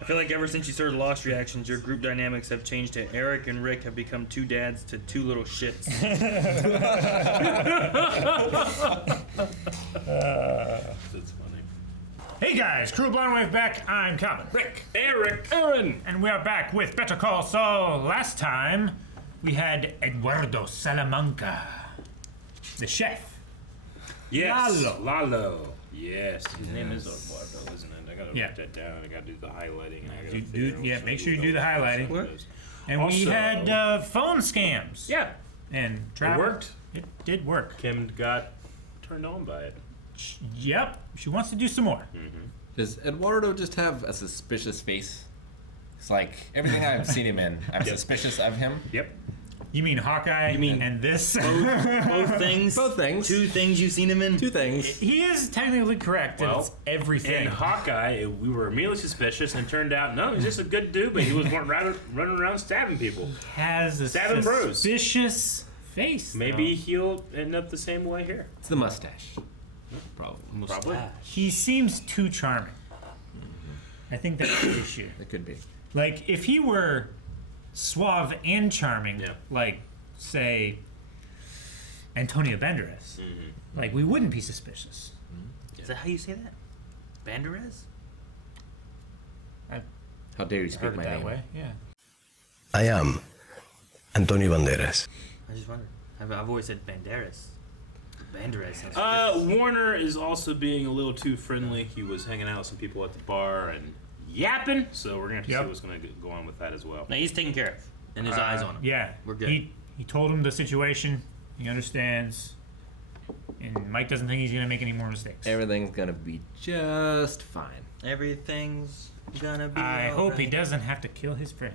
I feel like ever since you started Lost Reactions, your group dynamics have changed to Eric and Rick have become two dads to two little shits. That's funny. Hey guys, Crew Blonde Wave back. I'm Calvin. Rick, Eric, Aaron. And we are back with Better Call Saul. Last time, we had Eduardo Salamanca, the chef. Yes. Lalo. Lalo. Yes. His name is Eduardo, isn't it? I gotta write that down. I gotta do the highlighting. And I gotta make sure you do the highlighting. And also, we had phone scams. Yeah. And It travel. worked. It did work. Kim got turned on by it. Yep. She wants to do some more. Does Eduardo just have a suspicious face? It's like everything I've seen him in, I'm suspicious of him. Yep. You mean Hawkeye? You mean and this? Both things? Both things. Two things you've seen him in? Two things. He is technically correct. Well, it's everything. In Hawkeye, we were immediately suspicious, and it turned out, no, he's just a good dude, but he was running around stabbing people. He has a Stabbing bros. suspicious face. Maybe he'll end up the same way here. It's the mustache. Probably. Probably. He seems too charming. I think that's the issue. It could be. Like, if he were suave and charming, Yeah. like, say, Antonio Banderas, like, we wouldn't be suspicious. Is that how you say that? Banderas? How dare you speak Heard it my that name? way, yeah. I am Antonio Banderas. I just wondered. I've always said Banderas. Banderas sounds Warner is also being a little too friendly. He was hanging out with some people at the bar and yapping, so we're gonna have to see what's gonna go on with that as well. Now he's taken care of. And his eyes on him. Yeah. We're good. He told him the situation. He understands. And Mike doesn't think he's going to make any more mistakes. Everything's gonna be just fine. Everything's gonna be I hope he alright. doesn't have to kill his friend.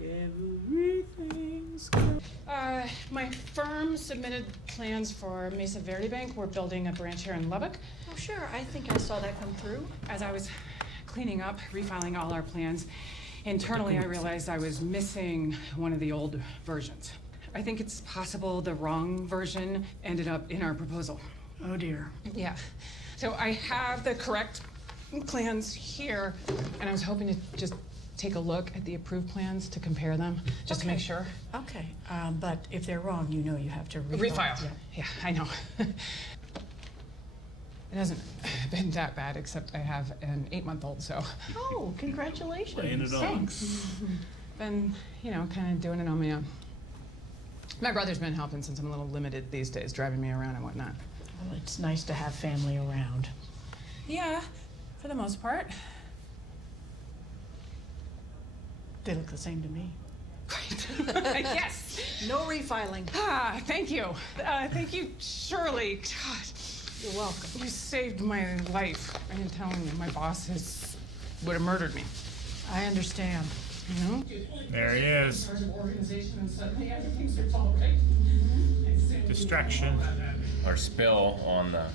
Everything's My firm submitted plans for Mesa Verde Bank. We're building a branch here in Lubbock. Oh, sure. I think I saw that come through. As I was cleaning up, refiling all our plans, internally I realized I was missing one of the old versions. I think it's possible the wrong version ended up in our proposal. Oh, dear. Yeah. So I have the correct plans here, and I was hoping to just take a look at the approved plans to compare them, just to make sure. Okay, but if they're wrong, you know you have to Refile. Yeah. Yeah, I know. It hasn't been that bad, except I have an 8-month-old, so. Oh, congratulations. Laying it on. Thanks. Been, kind of doing it on my own. My brother's been helping since I'm a little limited these days, driving me around and whatnot. Well, it's nice to have family around. Yeah, for the most part. They look the same to me. Right. Yes. No refiling. Thank you. Thank you, Shirley. God, You're welcome. you saved my life. I didn't tell him my boss would have murdered me. I understand. You know? There he is. Distraction. Or spill on the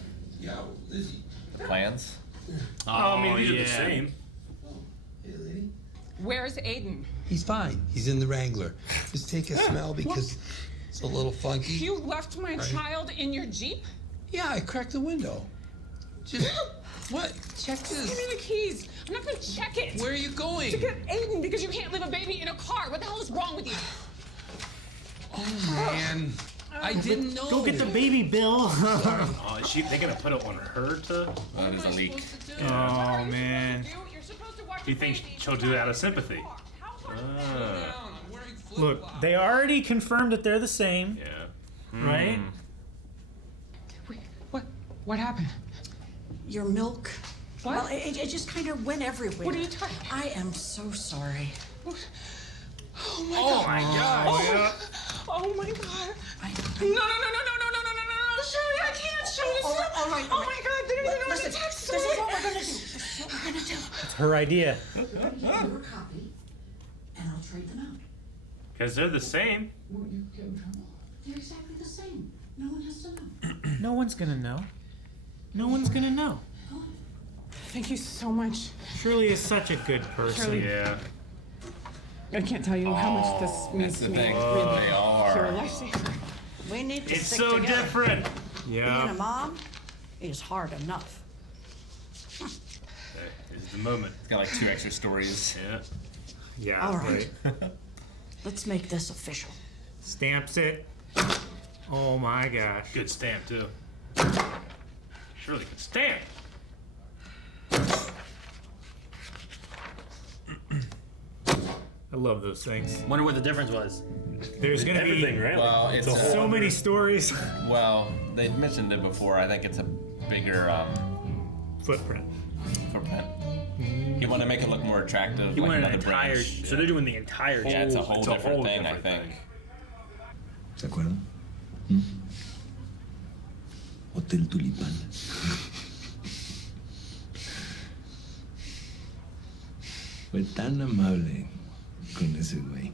plans. I mean, these are the same. Where's Aiden? He's fine. He's in the Wrangler. Just take a smell because it's a little funky. You left my child in your Jeep? Yeah, I cracked the window. Just what? Check Give this. me the keys. I'm not gonna check it. Where are you going? To get Aiden because you can't leave a baby in a car. What the hell is wrong with you? Oh man, I didn't know. Go get the baby, Bill. Oh, is they gonna put it on her to? That is a leak. Oh, man. You're supposed to watch Do you think she'll do it out of sympathy? Look, they already confirmed that they're the same, Yeah. right? Wait, what happened? Your milk. What? Well, it just kind of went everywhere. What are you talking about? I am so sorry. Oh my god. Oh my god. No, Shirley, I can't show this. All right. Oh my god, they don't even know what to Listen, text this me. is what we're gonna do. This is what we're gonna do. It's her idea. Give you a copy, and I'll trade them out. Because they're the same. They're exactly the same. No one has to know. No one's gonna know. No one's gonna know. Thank you so much. Shirley is such a good person. Shirley. Yeah. I can't tell you how much this means to me. thing. It's really, They are. you're a lifesaver. We need to It's stick so together. different. Being a mom is hard enough. This is the moment. It's got like 2 extra stories. Yeah. Yeah. All right. Let's make this official. Stamps it. Oh my gosh. Good stamp too. Really good stamp. I love those things. Wonder what the difference was. There's gonna Everything, be right? Well, Like, it's a a- whole so many stories. Well, they mentioned it before. I think it's a bigger Footprint. footprint. You want to make it look more attractive. He like wanted an another entire. branch. So they're doing the entire. Yeah, it's a whole It's different thing, I different think. ¿Se acuerdan? ¿Mm? Hotel Tulipán. Fue tan amable con ese güey.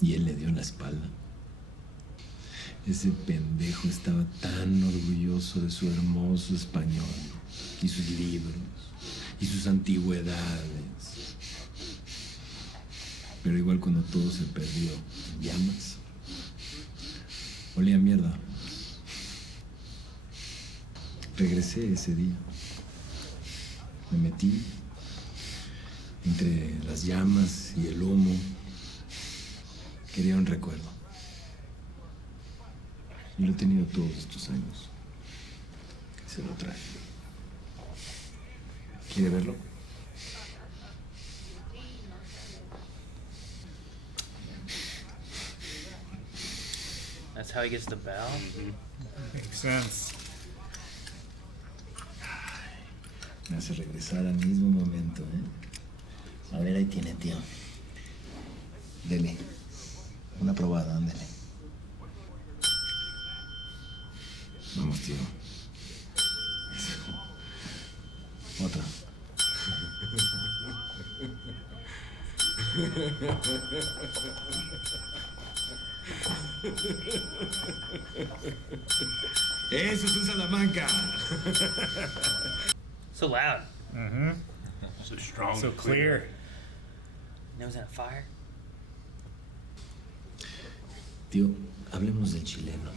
Y él le dio la espalda. Ese pendejo estaba tan orgulloso de su hermoso español y sus libros y sus antigüedades. Pero igual cuando todo se perdió en llamas, olía a mierda. Regresé ese día. Me metí entre las llamas y el humo. Quería un recuerdo. Y lo he tenido todos estos años. Se lo traje. ¿Quiere verlo? That's how he gets the bell. Makes sense. Me hace regresar al mismo momento, ¿eh? A ver, ahí tiene, tío. Dele. Una probada, ándele. Vamos, tío. Eso. Otra. Eso es un Salamanca. So loud. So strong. So and clear. That was that fire. Tío, hablemos del chileno.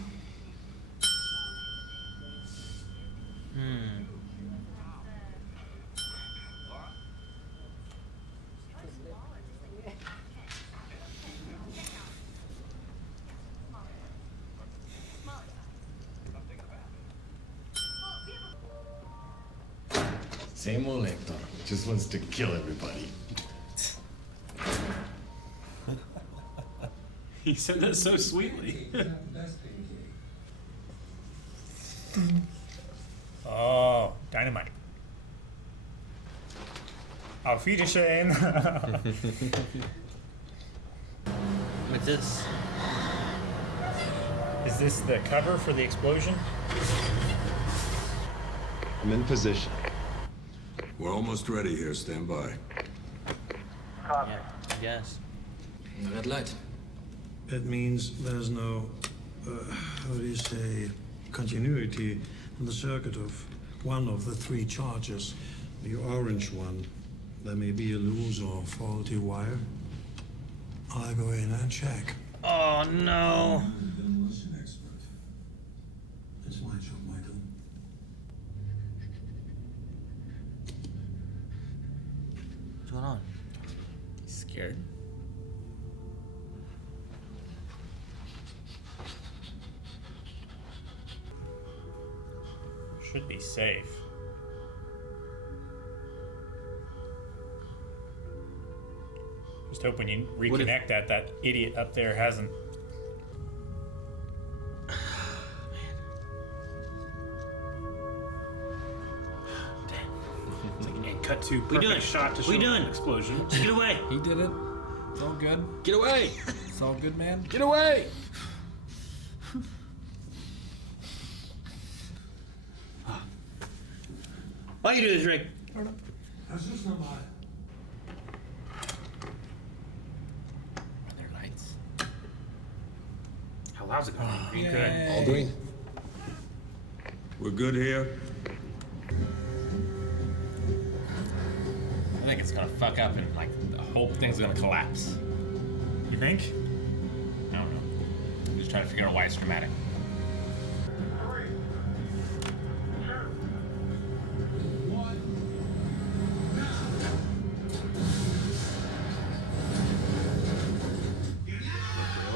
Same old Hector. Just wants to kill everybody. He said that so sweetly. Oh, dynamite. Auf Wiedersehen. What's this? Is this the cover for the explosion? I'm in position. We're almost ready here. Stand by. Yeah, I guess. Red light. It means there's no, how do you say, continuity in the circuit of one of the 3 charges. The orange one. There may be a loose or faulty wire. I'll go in and check. Oh no. Demolition expert. It's my job, Michael. What's going on? Scared. Should be safe. Just hope when you What if- reconnect that idiot up there hasn't. And cut to We perfect doing? shot to show We doing? an explosion. Get away! He did it. It's all good. Get away! It's all good, man. Get away! Why you do this, Rick? Das ist normal. Are there lights? How loud's it going? Green good. All green. We're good here. I think it's gonna fuck up and like the whole thing's gonna collapse. You think? I don't know. I'm just trying to figure out why it's dramatic.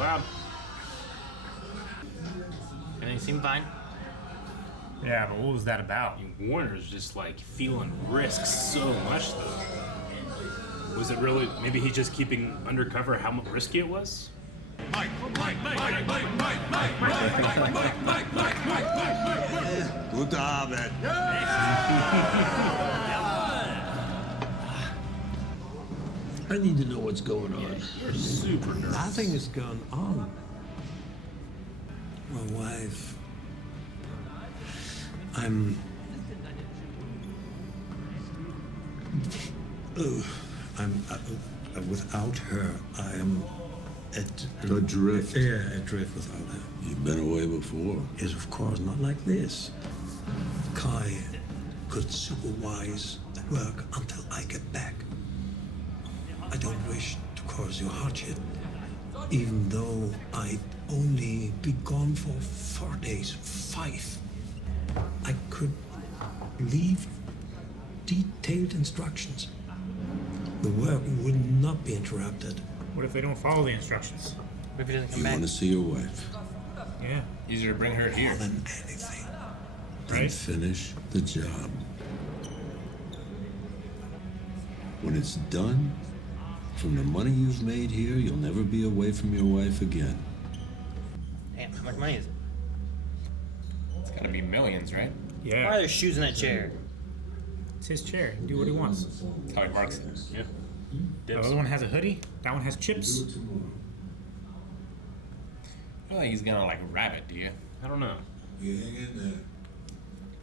loud. Everything seemed fine. Yeah, but what was that about? Warner's just like feeling risk so much though. Was it really? Maybe he's just keeping undercover how risky it was. Mike, Mike, Mike, Mike, Mike, Mike, Mike, Mike, Mike, Mike, Mike, Mike, Mike. Guten Abend. I need to know what's going on. You're super nervous. Nothing has gone on. My wife. Without her, I am Adrift. Yeah, adrift without her. You've been away before. Yes, of course, not like this. Kai could supervise the work until I get back. I don't wish to cause you hardship, even though I'd only be gone for 4 days, 5. I could leave detailed instructions. The work would not be interrupted. What if they don't follow the instructions? What if he doesn't come You back? want to see your wife? Yeah. Easier to bring her here. More than anything. Then finish the job. When it's done, from the money you've made here, you'll never be away from your wife again. Damn, how much money is it? It's gotta be millions, right? Yeah. Why are there shoes in that chair? It's his chair. Do what he wants. That's how he marks it. Yeah. The other one has a hoodie. That one has chips. I feel like he's gonna like rabbit, do you? I don't know. You hang in there.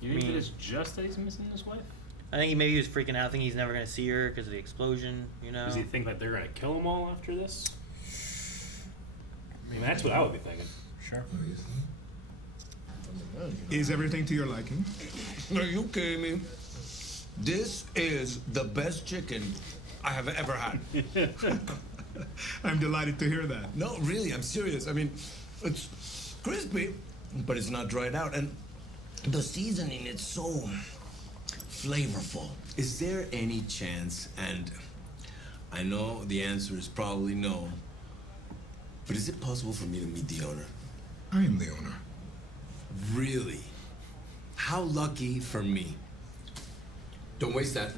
You think that it's just that he's missing his wife? I think maybe he was freaking out, thinking he's never gonna see her because of the explosion. You know? Does he think that they're gonna kill him all after this? I mean, that's what I would be thinking. Sure. Is everything to your liking? Are you kidding me? This is the best chicken I have ever had. I'm delighted to hear that. No, really, I'm serious. I mean, it's crispy, but it's not dried out. And the seasoning, it's so flavorful. Is there any chance, and I know the answer is probably no, but is it possible for me to meet the owner? I am the owner. Really? How lucky for me. Don't waste that.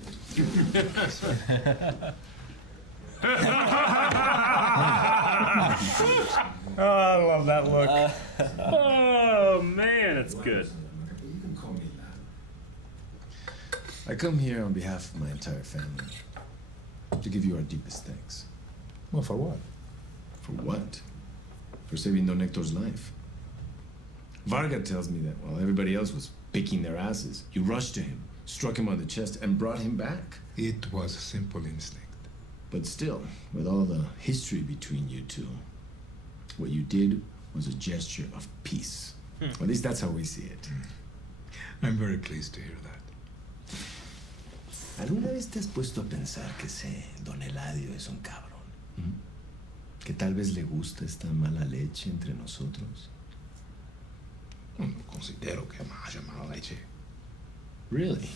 Oh, I love that look. Oh man, it's good. I come here on behalf of my entire family to give you our deepest thanks. Well, for what? For what? For saving Don Hector's life. Varga tells me that while everybody else was picking their asses, you rushed to him, struck him on the chest, and brought him back. It was a simple instinct. But still, with all the history between you two, what you did was a gesture of peace. Or at least that's how we see it. I'm very pleased to hear that. ¿Alguna vez te has puesto a pensar que ese Don Eladio es un cabrón? Que tal vez le gusta esta mala leche entre nosotros. No considero que me haya mala leche. Really?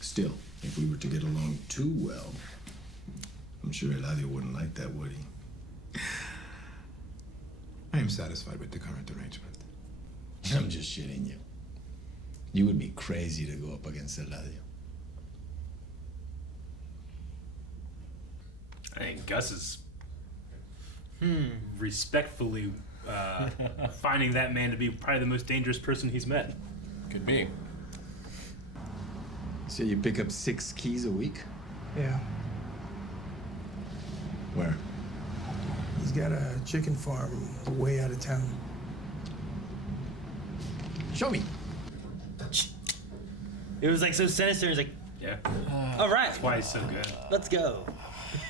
Still, if we were to get along too well, I'm sure Eladio wouldn't like that, would he? I am satisfied with the current arrangement. I'm just shitting you. You would be crazy to go up against Eladio. I think Gus is respectfully finding that man to be probably the most dangerous person he's met. Could be. So you pick up 6 keys a week? Yeah. Where? He's got a chicken farm way out of town. Show me. It was like so sinister. He's like, Yeah. all right, That's why he's so good. let's go.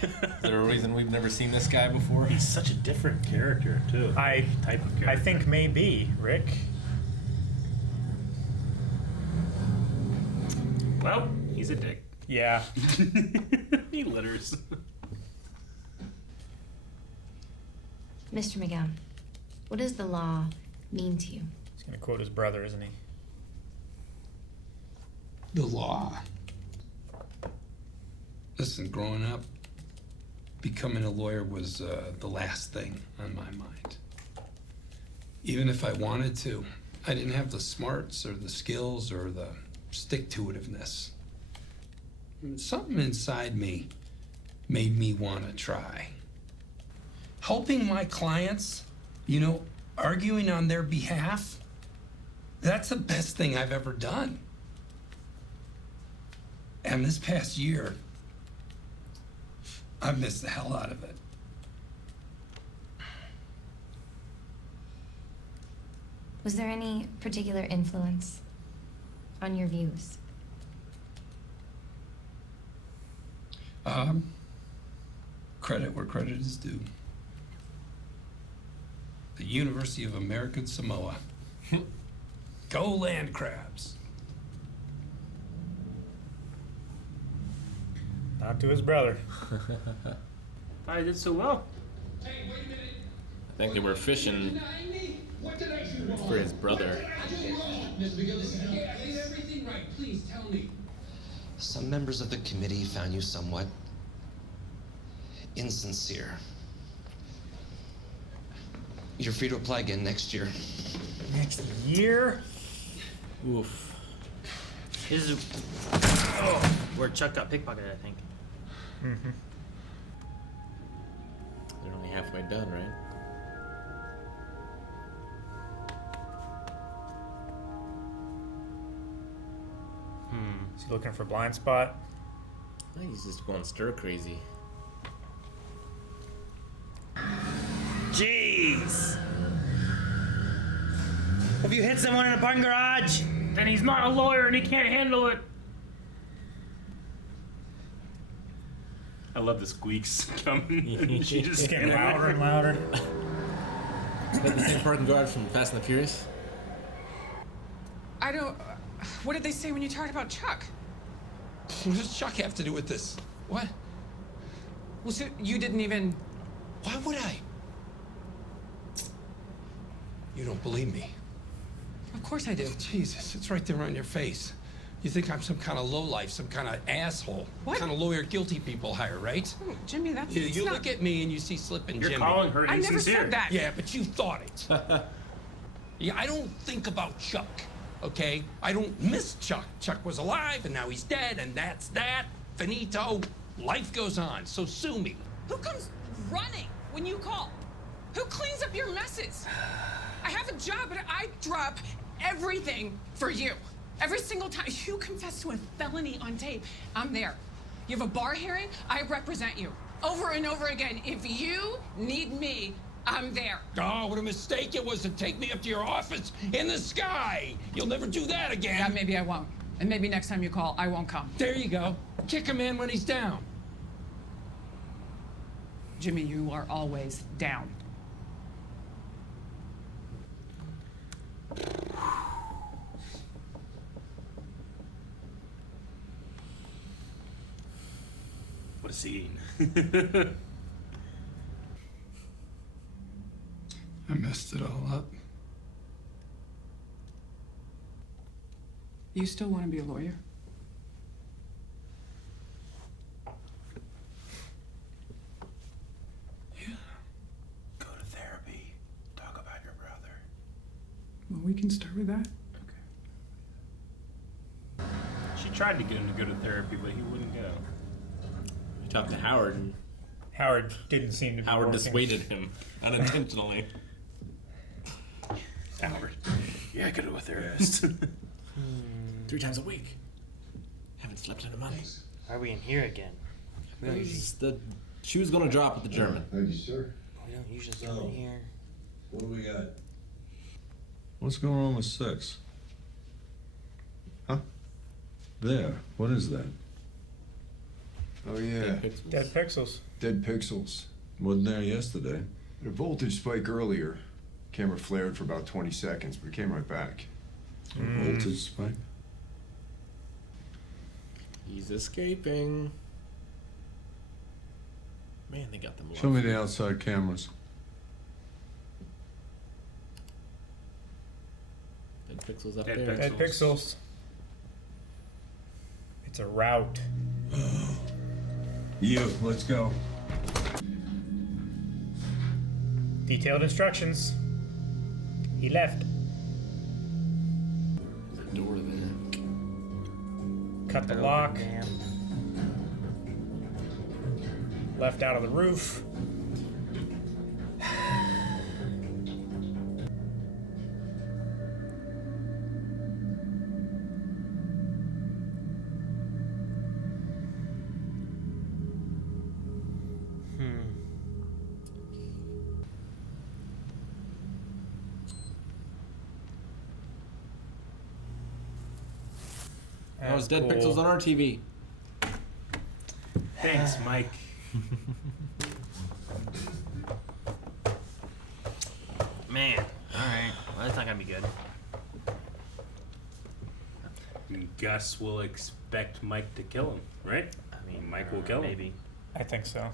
Is there a reason we've never seen this guy before? He's such a different character too. Type of character. I think maybe, Rick. Well, he's a dick. Yeah. He litters. Mr. McGowan, what does the law mean to you? He's gonna quote his brother, isn't he? The law. Listen, growing up, becoming a lawyer was the last thing on my mind. Even if I wanted to, I didn't have the smarts or the skills or the stick-to-itiveness. Something inside me made me want to try. Helping my clients, you know, arguing on their behalf, that's the best thing I've ever done. And this past year, I've missed the hell out of it. Was there any particular influence on your views? Credit where credit is due. The University of American Samoa. Go land crabs. Not to his brother. I did so well. I think they were fishing for his brother. Some members of the committee found you somewhat insincere. You're free to apply again next year. Next year? Oof. This is where Chuck got pickpocketed, I think. Mm-hmm. They're only halfway done, right? Is he looking for blind spot? I think he's just going stir crazy. Jeez! Have you hit someone in a parking garage? Then he's not a lawyer and he can't handle it. I love the squeaks coming. She just It's getting louder and louder. Is that the same parking garage from Fast and the Furious? I don't. What did they say when you talked about Chuck? What does Chuck have to do with this? What? Well, so you didn't even. Why would I? You don't believe me? Of course I do. Jesus, it's right there on your face. You think I'm some kind of lowlife, some kind of asshole? What? Kind of lawyer guilty people hire, right? Oh, Jimmy, that's. You not... look at me and you see slipping You're Jimmy. calling her I never insincere. said that. Yeah, but you thought it. Yeah, I don't think about Chuck, okay? I don't miss Chuck. Chuck was alive and now he's dead, and that's that. Finito. Life goes on, so sue me. Who comes running when you call? Who cleans up your messes? I have a job, but I drop everything for you. Every single time you confess to a felony on tape, I'm there. You have a bar hearing, I represent you. Over and over again. If you need me, I'm there. Oh, what a mistake it was to take me up to your office in the sky. You'll never do that again. Yeah, maybe I won't. And maybe next time you call, I won't come. There you go. Kick a man when he's down. Jimmy, you are always down. What a scene. I messed it all up. You still want to be a lawyer? Go to therapy. Talk about your brother. Well, we can start with that. She tried to get him to go to therapy, but he wouldn't go. He talked to Howard, and Howard didn't seem to be Howard working. dissuaded him unintentionally. Howard. Yeah, go to a therapist. 3 times a week. Haven't slept in a month. Why are we in here again? We don't usually, The shoe's gonna drop with the German. Thank you, sir. we don't usually come in here. What do we got? What's going on with 6? Huh? There. What is that? Oh, yeah. Dead pixels. Dead pixels. Wasn't there yesterday. A voltage spike earlier. Camera flared for about 20 seconds, but it came right back. Voltage spike. He's escaping. Man, they got them. Show me the outside cameras. Dead pixels up Dead there. Dead pixels. It's a route. You, let's go. Detailed instructions. He left. The door there. Cut the lock. Left out of the roof. That was dead pixels on our TV. Thanks, Mike. Man, alright. Well, that's not gonna be good. And Gus will expect Mike to kill him, right? I mean, Mike will kill him. Maybe. I think so.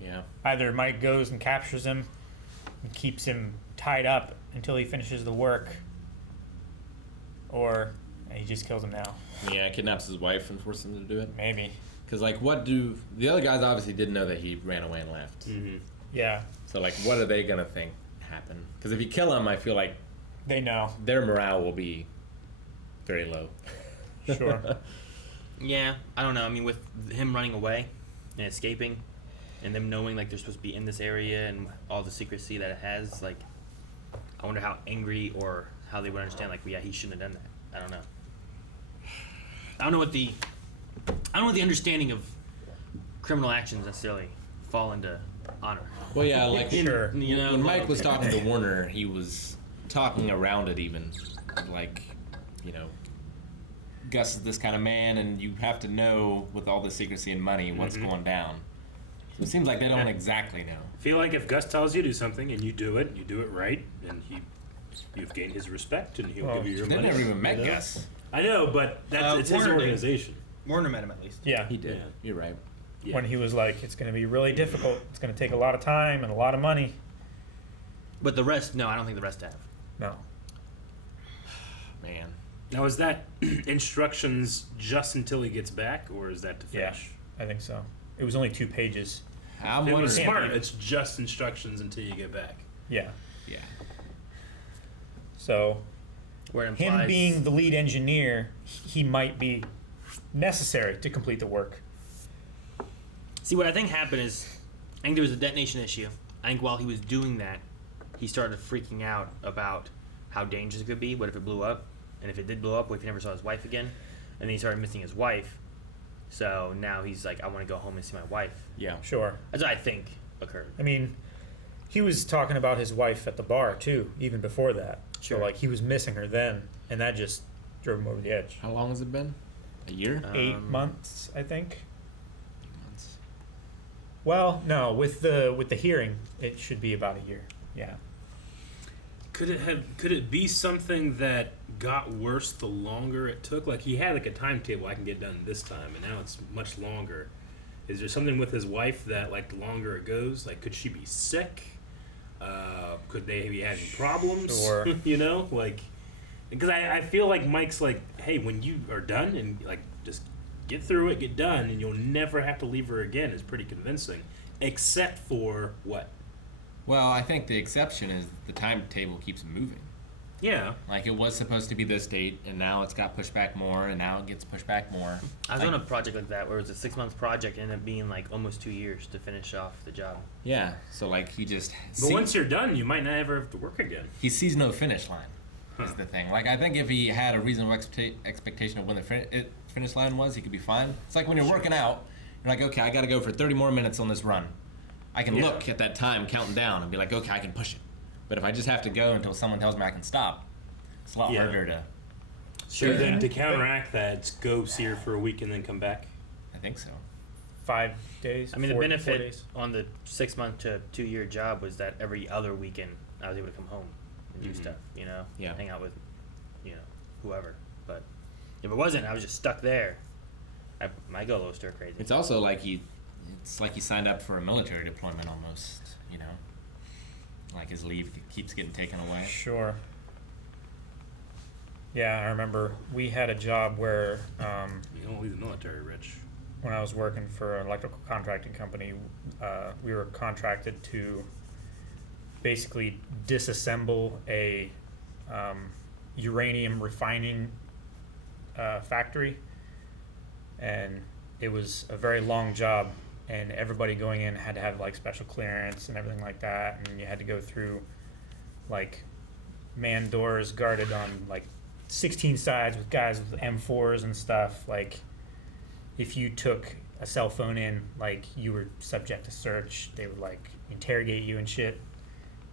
Yeah. Either Mike goes and captures him and keeps him tied up until he finishes the work, or he just kills him now. Yeah, kidnaps his wife and forces him to do it. Maybe. Because, like, what do... The other guys obviously didn't know that he ran away and left. Mm-hmm. Yeah. So, like, what are they going to think happened? Because if you kill him, I feel like... They know. Their morale will be very low. Sure. Yeah, I don't know. I mean, with him running away and escaping, and them knowing like they're supposed to be in this area and all the secrecy that it has, like, I wonder how angry or how they would understand. Like, yeah, he shouldn't have done that. I don't know. I don't know what the understanding of criminal actions necessarily fall into honor. Well, yeah, like Sure. You know, when Mike was talking to Werner, he was talking around it even. Like, you know, Gus is this kind of man, and you have to know with all the secrecy and money what's going down. So it seems like they don't exactly know. I feel like if Gus tells you to do something and you do it right, and you've gained his respect, and he'll give you your They money. never even met you know? Gus. I know, but that's it's his Warner did. organization. Warner met him at least. Yeah. He did. Yeah. You're right. Yeah. When he was like, it's going to be really difficult. It's going to take a lot of time and a lot of money. But the rest, no, I don't think the rest have. No. Man. Now, is that instructions just until he gets back, or is that to Yeah, finish? I think so. It was only 2 pages. I'm If it wondering. was smart. It's just instructions until you get back. Yeah. Yeah. So, Where it him implies being the lead engineer, he might be necessary to complete the work. See, what I think happened is, I think there was a detonation issue. I think while he was doing that, he started freaking out about how dangerous it could be. What if it blew up? And if it did blow up, what if he never saw his wife again? And then he started missing his wife. So now he's like, I want to go home and see my wife. Yeah. Sure. That's what I think occurred. I mean, he was talking about his wife at the bar, too, even before that. Sure. So, like, he was missing her then, and that just drove him over the edge. How long has it been? A year? 8 months, I think. Well, no, with the hearing, it should be about a year. Yeah. Could it be something that got worse the longer it took? Like he had like a timetable, I can get done this time, and now it's much longer. Is there something with his wife that like the longer it goes, like could she be sick? Could they be having problems? Sure. You know, like because I feel like Mike's like, hey, when you are done and like just get through it, get done, and you'll never have to leave her again is pretty convincing, except for what? Well, I think the exception is the timetable keeps moving. Yeah. Like it was supposed to be this date, and now it's got pushed back more, and now it gets pushed back more. I was on a project like that where it was a 6-month project and ended up being like almost 2 years to finish off the job. Yeah, so like he just. But once you're done, you might not ever have to work again. He sees no finish line. Is the thing. Like I think if he had a reasonable expectation of when the finish line was, he could be fine. It's like when you're working out, you're like, okay, I got to go for 30 more minutes on this run. I can look at that time counting down and be like, okay, I can push it. But if I just have to go until someone tells me I can stop, it's a lot harder to. So then to counteract that, it's go see her for a week and then come back. I think so. 5 days. I mean, 4 the benefit days. on the 6-month to 2-year job was that every other weekend I was able to come home and do stuff, you know, hang out with, you know, whoever. But if it wasn't, I was just stuck there. My go a little stir crazy. It's also like it's like he signed up for a military deployment almost, you know. Like his leave keeps getting taken away. Sure. Yeah, I remember we had a job where You don't leave the military, Rich. when I was working for an electrical contracting company, we were contracted to basically disassemble a uranium refining factory, and it was a very long job, and everybody going in had to have like special clearance and everything like that, and you had to go through like man doors guarded on like 16 sides with guys with M4s and stuff. Like if you took a cell phone in, like you were subject to search. They would like interrogate you and shit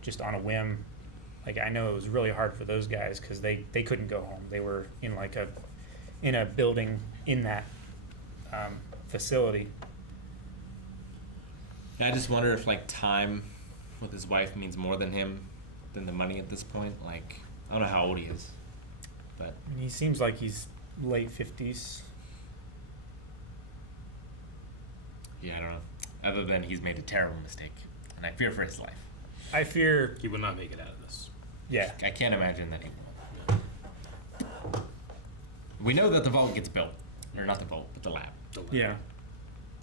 just on a whim. Like I know it was really hard for those guys because they couldn't go home. They were in like in a building in that facility. I just wonder if like time with his wife means more than the money at this point. Like I don't know how old he is, but He seems like he's late 50s. yeah, I don't know. Other than he's made a terrible mistake, and I fear for his life. I fear he will not make it out of this. Yeah, I can't imagine that he will. We know that the vault gets built, or not the vault, but the lab. Yeah.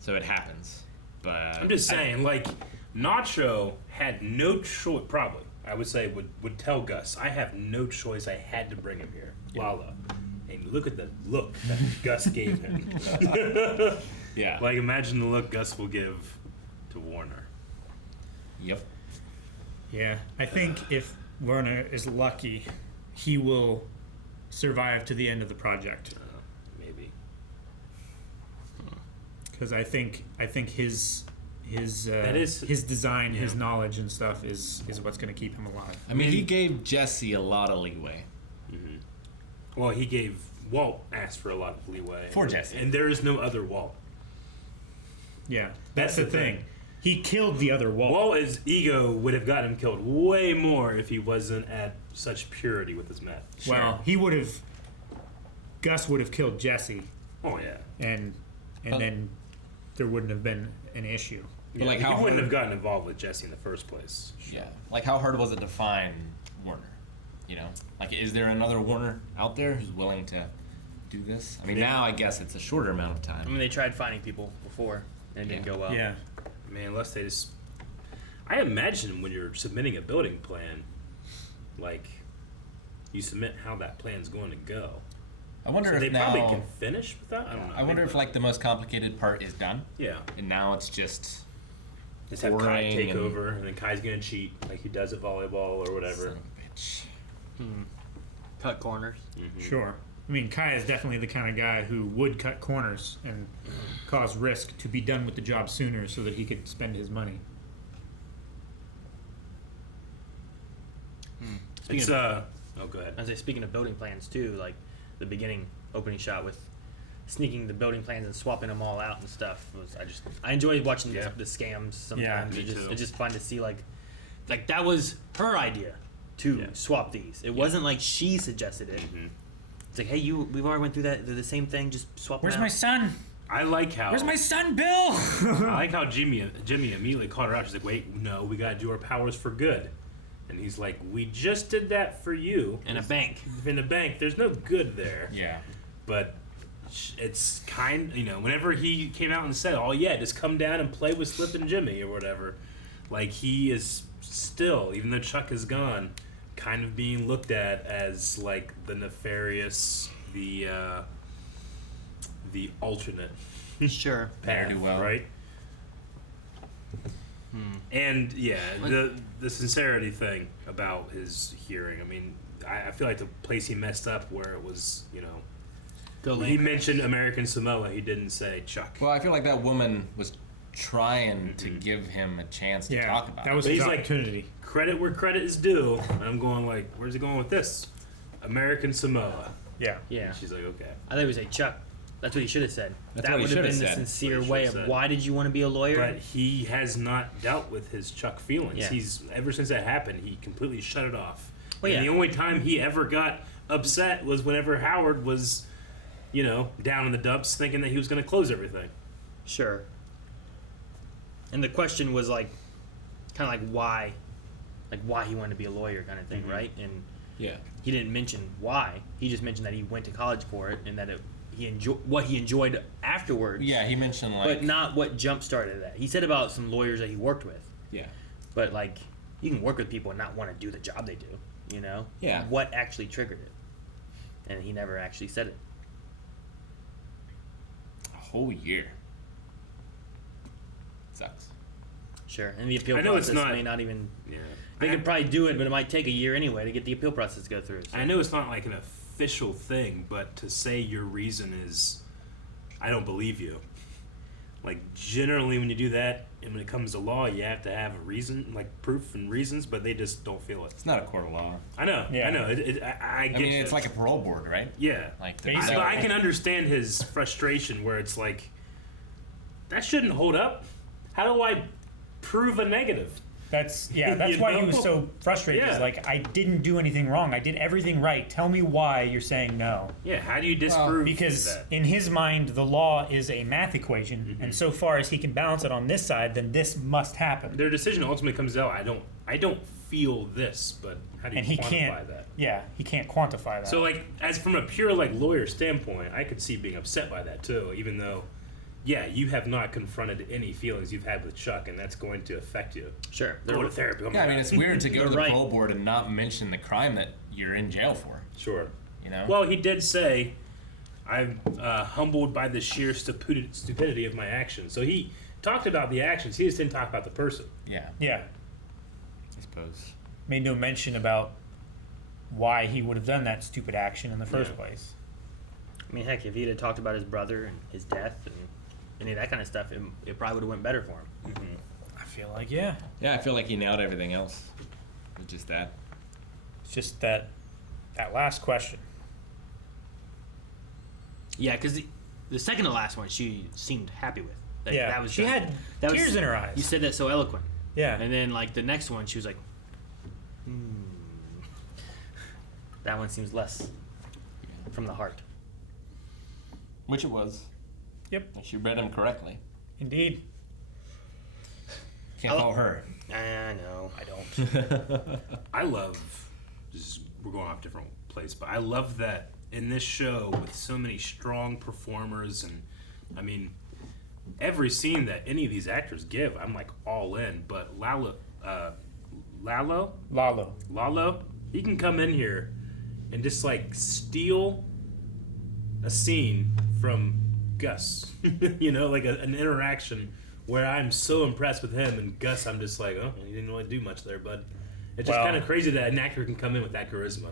So it happens, but I'm just saying, like, Nacho had no choice. Probably, I would say, would tell Gus, I have no choice. I had to bring him here, Lalo. And look at the look that Gus gave him. Yeah. Like, imagine the look Gus will give to Werner. Yep. Yeah, I think if Werner is lucky, he will survive to the end of the project. Maybe. Because I think his design, his knowledge and stuff is what's going to keep him alive. I mean, he gave Jesse a lot of leeway. Mm-hmm. Well, he gave Walt asked for a lot of leeway For Jesse. and there is no other Walt. Yeah, that's the thing. He killed the other Walt. Walt's ego would have gotten him killed way more if he wasn't at such purity with his meth. Well, he would have. Gus would have killed Jesse. Oh yeah. And then there wouldn't have been an issue. Yeah, like he how wouldn't hard- have gotten involved with Jesse in the first place. Yeah. Like, how hard was it to find Werner? You know, like, is there another Werner out there who's willing to do this? I mean, now I guess it's a shorter amount of time. I mean, they tried finding people before, and it didn't go well. Yeah. Man, unless they just... I imagine when you're submitting a building plan, like, you submit how that plan's going to go. I wonder so if they now, probably can finish with that? I don't know. I wonder if, like, the most complicated part is done. Yeah. And now it's just... Just have Kai pouring take and- over, and then Kai's gonna cheat like he does at volleyball or whatever. Cut corners. Mm-hmm. Sure. I mean, Kai is definitely the kind of guy who would cut corners and cause risk to be done with the job sooner so that he could spend his money. It's oh, go ahead. I was speaking of building plans too, like the beginning opening shot with sneaking the building plans and swapping them all out and stuff. I enjoy watching the scams sometimes. me too. It's just fun to see like that was her idea to swap these. It wasn't like she suggested it. Mm-hmm. It's like, hey, we've already went through the same thing. Just swap. Where's them my out. son? I like how. Where's my son, Bill? I like how Jimmy immediately called her out. She's like, "Wait, no, we gotta do our powers for good." And he's like, "We just did that for you in a bank. In a bank, there's no good there." Yeah. But it's whenever he came out and said, "Oh yeah, just come down and play with Slip and Jimmy or whatever," like he is still, even though Chuck is gone, kind of being looked at as like the nefarious, the alternate. Sure. path, Ne'er-do-well. right? And yeah, the sincerity thing about his hearing. I mean, I feel like the place he messed up where it was, he mentioned American Samoa. He didn't say Chuck. Well, I feel like that woman was trying to give him a chance to talk about that it. was But his he's like, opportunity. Credit where credit is due. And I'm going like, where's he going with this? American Samoa. Yeah. Yeah. And she's like, okay. I thought he was like, Chuck. That's what he should have said. That's that what he would have should been have the said. sincere That's what way he of should have said. why did you want to be a lawyer? But he has not dealt with his Chuck feelings. Yeah. He's ever since that happened, he completely shut it off. Well, and yeah. the only time he ever got upset was whenever Howard was, down in the dumps, thinking that he was going to close everything. Sure. And the question was like, kind of like why he wanted to be a lawyer, kind of thing, Mhm. right? And Yeah. he didn't mention why. He just mentioned that he went to college for it and that he enjoyed afterwards. Yeah, he mentioned like. But not what jump started that. He said about some lawyers that he worked with. Yeah. But like, you can work with people and not want to do the job they do. You know? Yeah. What actually triggered it? And he never actually said it. A whole year. Sucks. Sure, and the appeal I know process it's not- may not even. Yeah. They could probably do it, but it might take a year anyway to get the appeal process to go through. So. I know it's not like an official thing, but to say your reason is, I don't believe you. Like, generally when you do that, and when it comes to law, you have to have a reason, like proof and reasons, but they just don't feel it. It's not a court of law. I know. Yeah. I know. I get I mean, you. it's like a parole board, right? Yeah. Like Basically. I can understand his frustration where it's like, that shouldn't hold up. How do I prove a negative? That's You why he know? was so frustrated. Yeah. He's like, I didn't do anything wrong. I did everything right. Tell me why you're saying no. Yeah, how do you disprove Because that? in his mind, the law is a math equation, and so far as he can balance it on this side, then this must happen. Their decision ultimately comes out, I don't feel this, but how do you And he quantify can't. that? Yeah, he can't quantify that. So, like, as from a pure like lawyer standpoint, I could see being upset by that too. Even though, yeah, you have not confronted any feelings you've had with Chuck, and that's going to affect you. Sure, Go to therapy. Oh my Yeah, I mean, God. it's weird to go to the right. parole board and not mention the crime that you're in jail for. Sure. You know? Well, he did say, "I'm humbled by the sheer stupidity of my actions." So he talked about the actions. He just didn't talk about the person. Yeah, yeah, I suppose. made no mention about why he would have done that stupid action in the first Yeah. place. I mean, heck, if he'd have talked about his brother and his death and any of that kind of stuff, it probably would have went better for him. I feel like, yeah. Yeah, I feel like he nailed everything else. It's just that. It's just that last question. Yeah, because the second to last one, she seemed happy with. Like, Yeah, that was she done. had That tears was, in her eyes. You said that so eloquent. Yeah. And then, like, the next one, she was like, That one seems less from the heart. Which it was. Yep. She read him correctly. Indeed. Can't fault her. I know. I don't. I love, we're going off a different place, but I love that in this show with so many strong performers, and I mean, every scene that any of these actors give, I'm like all in. But Lalo, he can come in here and just like steal a scene from Gus, you know, like an interaction where I'm so impressed with him, and Gus, I'm just like, oh, you didn't really do much there, bud. It's just Well, kind of crazy that an actor can come in with that charisma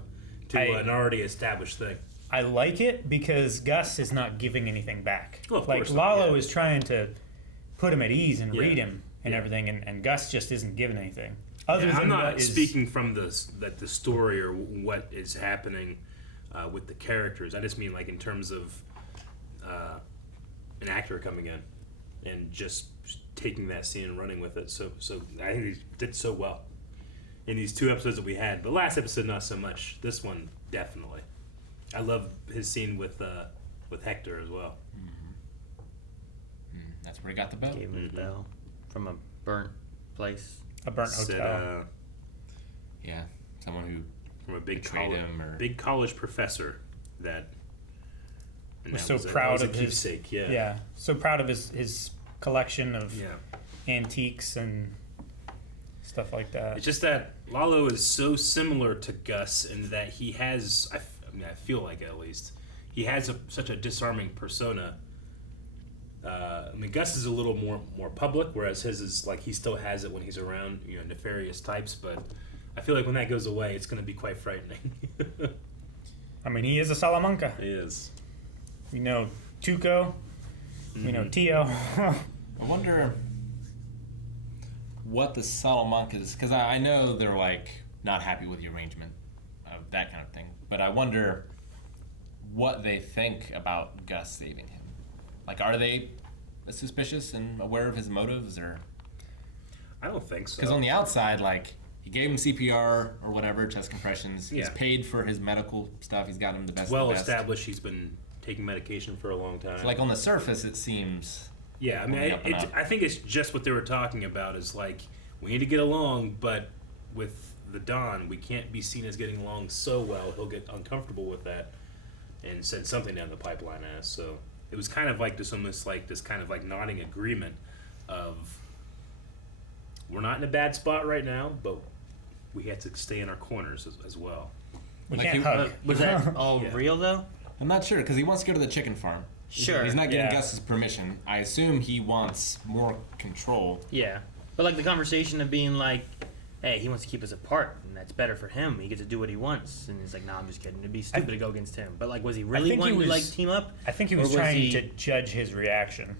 to an already established thing. I like it because Gus is not giving anything back. Well, of like course not, Lalo yeah. is trying to put him at ease and Yeah. read him and Yeah. everything, and Gus just isn't giving anything. Yeah, Other I'm than not what is, speaking from the story or what is happening with the characters. I just mean like in terms of an actor coming in and just taking that scene and running with it. So I think he did so well in these two episodes that we had. The last episode, not so much. This one, definitely. I love his scene with Hector as well. That's where he got the bell. Gave him the bell from a burnt place. A burnt Said, hotel. Yeah, someone who from a big betrayed college, him or big college professor that and was that so was proud that was of a his keepsake. Yeah. so proud of his collection of Yeah. antiques and stuff like that. It's just that Lalo is so similar to Gus in that he has, I feel like at least, he has such a disarming persona. Gus is a little more public, whereas his is like he still has it when he's around, nefarious types. But I feel like when that goes away, it's going to be quite frightening. I mean, he is a Salamanca. He is. We know Tuco. We know Tio. I wonder what the Salamancas, because I know they're like not happy with the arrangement of that kind of thing, but I wonder what they think about Gus saving him. Like, are they suspicious and aware of his motives, or? I don't think so. Because on the outside, like, he gave him CPR or whatever, chest compressions. He's Yeah. paid for his medical stuff. He's got him the best. Well of the best. established, he's been taking medication for a long time. So, like, on the surface, it seems. Yeah, I mean, on the up and up. I think it's just what they were talking about is like, we need to get along, but with the Don, we can't be seen as getting along so well. He'll get uncomfortable with that and send something down the pipeline as. So it was kind of like this, almost like this kind of like nodding agreement of, we're not in a bad spot right now, but we had to stay in our corners as well. We Like can't he- hug. Was that all Yeah. real though? I'm not sure because he wants to go to the chicken farm. Sure. He's not getting Yeah. Gus's permission. I assume he wants more control. Yeah, but like the conversation of being like, "Hey, he wants to keep us apart, and that's better for him. He gets to do what he wants." And he's like, "No, I'm just kidding. It'd be stupid to go against him." But like, was he really think he wanting to like was- team up? I think he Or was was trying he- to judge his reaction.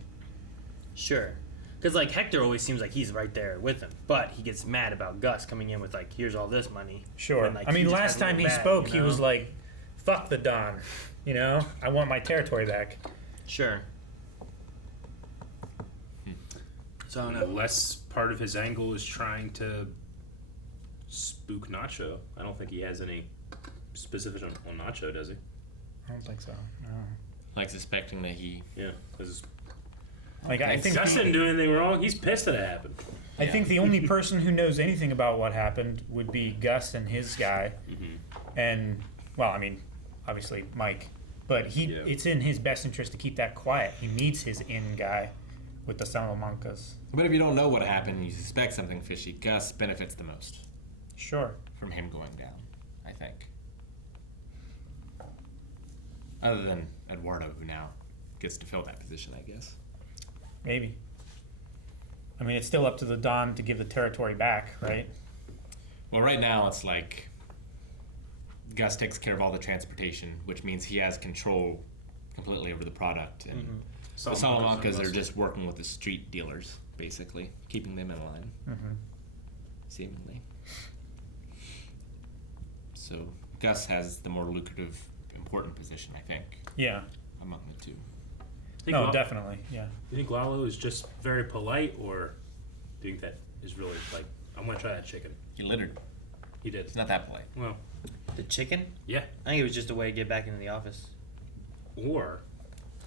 Sure. Because like Hector always seems like he's right there with him, but he gets mad about Gus coming in with like, "Here's all this money." Sure. when, like, I mean, just last has no time he bag, spoke, you he know? was like, "Fuck the Don," you know. I want my territory back. "Sure." So I don't know. Unless part of his angle is trying to spook Nacho. I don't think he has any specifics on Nacho, does he? I don't think so. No. Like suspecting that he. Yeah, because Like I think Gus didn't do anything wrong. He's pissed that it happened. I think the only person who knows anything about what happened would be Gus and his guy, and well, I mean, obviously Mike, but it's in his best interest to keep that quiet. He needs his in guy with the Salamancas. But if you don't know what happened and you suspect something fishy, Gus benefits the most. Sure. From him going down, I think. Other than Eduardo, who now gets to fill that position, I guess. Maybe. I mean, it's still up to the Don to give the territory back, right? Well, right now it's like Gus takes care of all the transportation, which means he has control completely over the product, and the Salamancas are just working with the street dealers, basically, keeping them in line, seemingly. So Gus has the more lucrative, important position, I think. Yeah. Among the two. No, definitely, yeah. You think Lalo is just very polite, or do you think that is really like, I'm gonna try that chicken? He littered. He did. It's not that polite. Well, The chicken? yeah. I think it was just a way to get back into the office. Or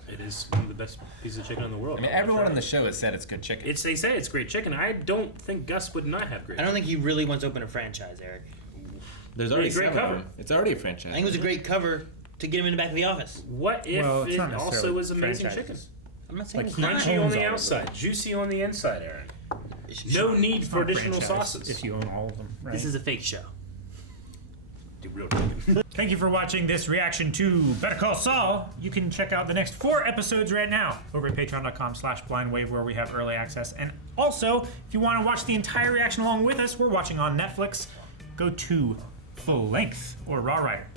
it is one of the best pieces of chicken in the world. I mean, everyone on the show has said it's good chicken. They say it's great chicken. I don't think Gus would not have great. I don't think he really wants to open a franchise, Eric. There's already great cover. It's already a franchise. I think it was a great cover to get him in the back of the office. What if it also was amazing chicken? I'm not saying Like, it's he not. Crunchy on owns the all of outside, juicy on the inside, Aaron. No need It's for not additional franchise sauces. if you own all of them, right? This is a fake show. Do real chicken. Thank you for watching this reaction to Better Call Saul. You can check out the next 4 episodes right now over at patreon.com/blindwave, where we have early access. And also, if you want to watch the entire reaction along with us, we're watching on Netflix. Go to full length or Raw Rider.